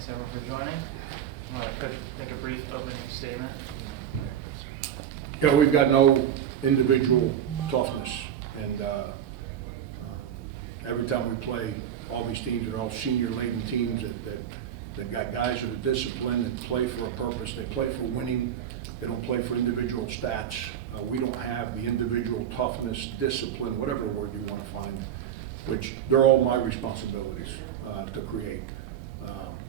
Thanks everyone for joining. Could make a brief opening statement. Yeah, we've got no individual toughness, and every time we play all these teams, they're all senior-laden teams that got guys that are disciplined, that play for a purpose, they play for winning, they don't play for individual stats. We don't have the individual toughness, discipline, whatever word you want to find, which they're all my responsibilities to create.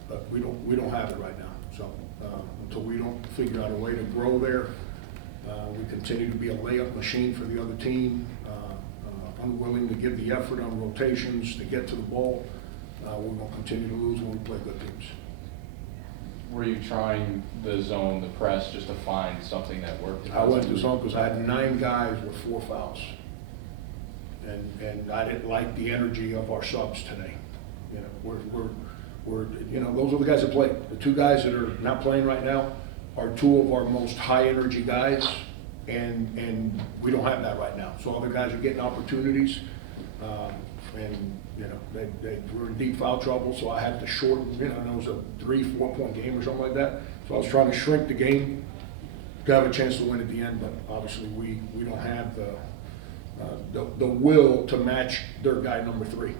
But we don't have it right now. So until we don't figure out a way to grow there, we continue to be a layup machine for the other team, unwilling to give the effort on rotations to get to the ball. We're going to continue to lose when we play good teams. Were you trying the zone, the press, just to find something that worked? I went to zone because I had 9 guys with 4 fouls. And I didn't like the energy of our subs today. You know, we're you know, those are the guys that play. The 2 guys that are not playing right now are 2 of our most high energy guys, and we don't have that right now. So other guys are getting opportunities, and you know, they were in deep foul trouble, so I had to shorten, you know, it was a 3-4 point game or something like that. So I was trying to shrink the game to have a chance to win at the end, but obviously we don't have the will to match their guy number 3.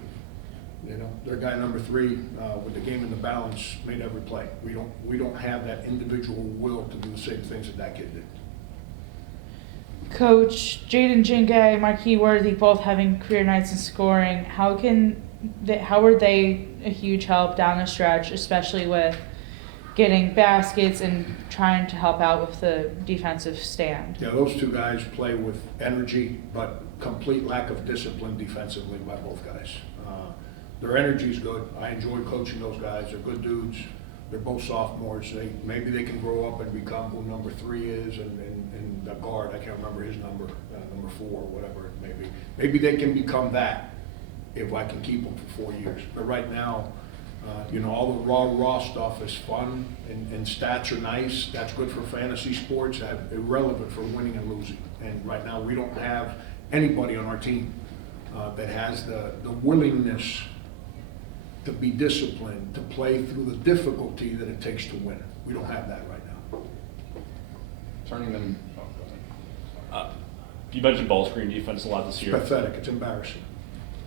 You know, their guy number 3 with the game in the balance made every play. We don't have that individual will to do the same things that kid did. Coach, Jaden Jingay, Marquis Worthy, both having career nights in scoring. How were they a huge help down the stretch, especially with getting baskets and trying to help out with the defensive stand? Yeah, those 2 guys play with energy, but complete lack of discipline defensively by both guys. Their energy is good. I enjoy coaching those guys. They're good dudes. They're both sophomores. Maybe they can grow up and become who number 3 is, and the guard, I can't remember his number, number 4 or whatever it may be. Maybe they can become that if I can keep them for 4 years. But right now, you know, all the raw stuff is fun, and stats are nice. That's good for fantasy sports, irrelevant for winning and losing. And right now, we don't have anybody on our team that has the willingness to be disciplined, to play through the difficulty that it takes to win. We don't have that right now. Turning them. Oh, go ahead. You mentioned ball screen defense a lot this year. It's pathetic. It's embarrassing.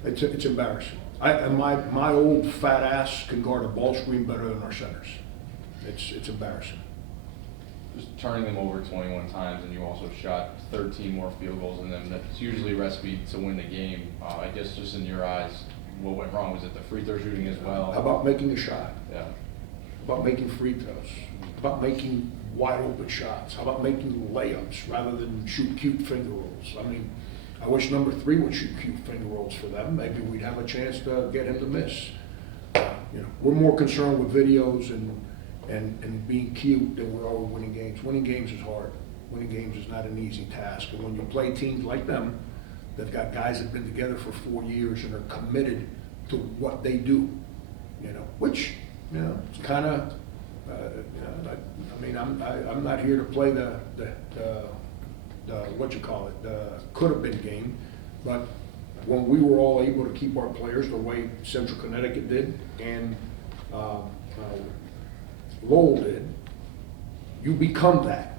It's embarrassing. And my old fat ass can guard a ball screen better than our centers. It's embarrassing. Just turning them over 21 times, and you also shot 13 more field goals than them. That's usually a recipe to win the game. I guess just in your eyes, what went wrong? Was it the free throw shooting as well? How about making a shot? Yeah. About making free throws? About making wide open shots? How about making layups rather than shoot cute finger rolls? I mean, I wish number 3 would shoot cute finger rolls for them. Maybe we'd have a chance to get him to miss. You know, we're more concerned with videos and being cute than we are with winning games. Winning games is hard. Winning games is not an easy task. And when you play teams like them, they've got guys that have been together for 4 years and are committed to what they do, you know, which, you know, it's kind of, I mean, I'm not here to play the what you call it, the could have been game, but when we were all able to keep our players the way Central Connecticut did and Lowell did, you become that.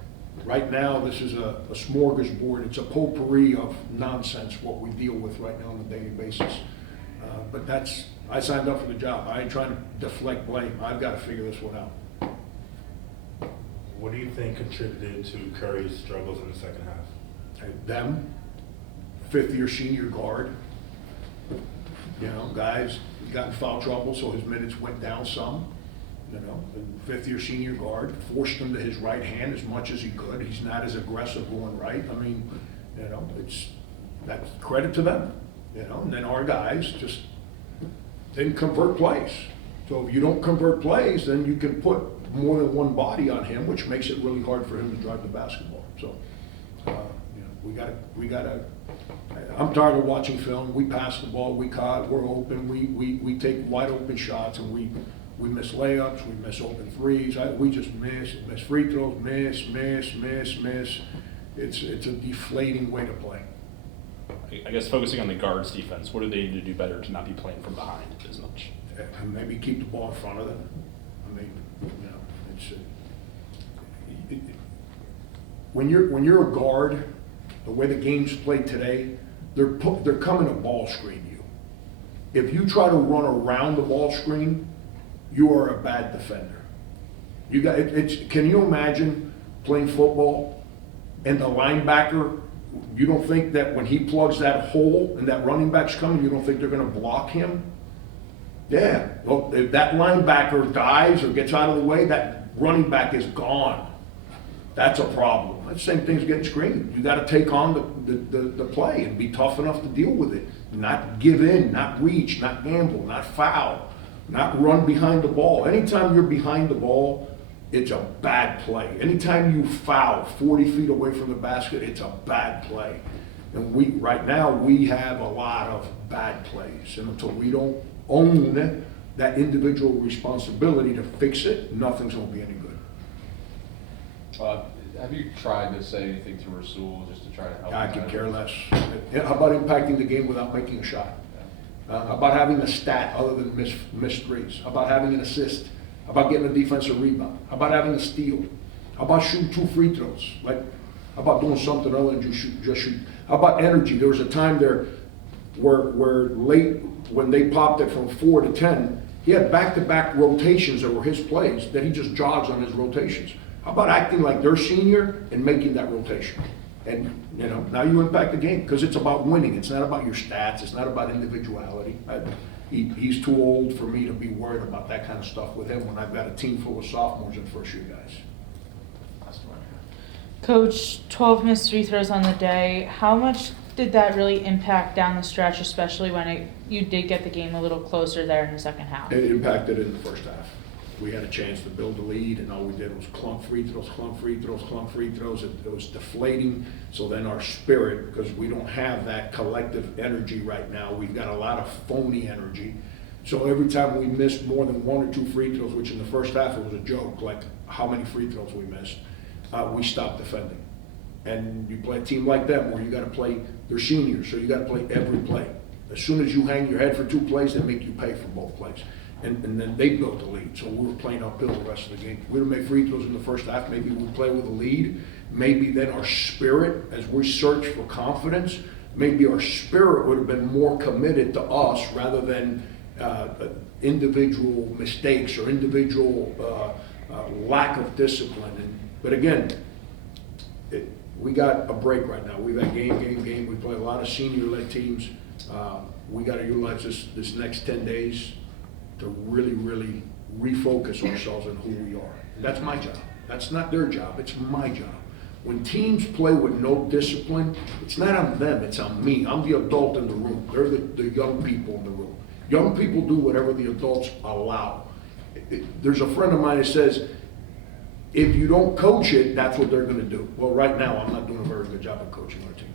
Right now, this is a smorgasbord. It's a potpourri of nonsense, what we deal with right now on a daily basis. But I signed up for the job. I ain't trying to deflect blame. I've got to figure this one out. What do you think contributed to Curry's struggles in the second half? Them, 5th-year senior guard, you know, guys got in foul trouble, so his minutes went down some. You know, the 5th-year senior guard forced him to his right hand as much as he could. He's not as aggressive going right. I mean, you know, that's credit to them. You know, and then our guys just didn't convert plays. So if you don't convert plays, then you can put more than one body on him, which makes it really hard for him to drive the basketball. So, you know, we gotta. I'm tired of watching film. We pass the ball, we caught, we're open, we take wide open shots, and we miss layups, we miss open threes. We just miss free throws, miss. It's a deflating way to play. I guess focusing on the guards defense, what do they need to do better to not be playing from behind as much? And maybe keep the ball in front of them. I mean, you know, it's, when you're a guard, the way the game's played today, they're coming to ball screen you. If you try to run around the ball screen, you are a bad defender. You got can you imagine playing football and the linebacker, you don't think that when he plugs that hole and that running back's coming, you don't think they're going to block him? Yeah. Well, if that linebacker dives or gets out of the way, that running back is gone. That's a problem. That same thing's getting screened. You got to take on the play and be tough enough to deal with it. Not give in, not reach, not gamble, not foul, not run behind the ball. Anytime you're behind the ball, it's a bad play. Anytime you foul 40 feet away from the basket, it's a bad play. And right now, we have a lot of bad plays. And until we don't own that individual responsibility to fix it, nothing's going to be any good. Have you tried to say anything to Rasul just to try to help? I could care less. How about impacting the game without making a shot? How about having a stat other than missed threes? How about having an assist? How about getting a defensive rebound? How about having a steal? How about shooting 2 free throws? Like, how about doing something other than just shoot? How about energy? There was a time there where late, when they popped it from 4 to 10, he had back-to-back rotations that were his plays that he just jogs on his rotations. How about acting like they're senior and making that rotation? And, you know, now you impact the game because it's about winning. It's not about your stats. It's not about individuality. He's too old for me to be worried about that kind of stuff with him when I've got a team full of sophomores and first-year guys. Coach, 12 missed free throws on the day. How much did that really impact down the stretch, especially when you did get the game a little closer there in the second half? It impacted in the first half. We had a chance to build a lead, and all we did was clunk free throws, clunk free throws, clunk free throws. It was deflating. So then our spirit, because we don't have that collective energy right now, we've got a lot of phony energy. So every time we missed more than 1 or 2 free throws, which in the first half it was a joke, like how many free throws we missed, we stopped defending. And you play a team like them where you got to play, they're seniors, so you got to play every play. As soon as you hang your head for 2 plays, they make you pay for both plays. And then they built a lead, so we were playing uphill the rest of the game. We would have made free throws in the first half, maybe we'd play with a lead. Maybe then our spirit, as we search for confidence, maybe our spirit would have been more committed to us rather than individual mistakes or individual lack of discipline. But again, we got a break right now. We've had game. We play a lot of senior-led teams. We got to utilize this next 10 days to really refocus ourselves on who we are. That's my job. That's not their job. It's my job. When teams play with no discipline, it's not on them. It's on me. I'm the adult in the room. They're the young people in the room. Young people do whatever the adults allow. There's a friend of mine that says, if you don't coach it, that's what they're going to do. Well, right now, I'm not doing a very good job of coaching our team.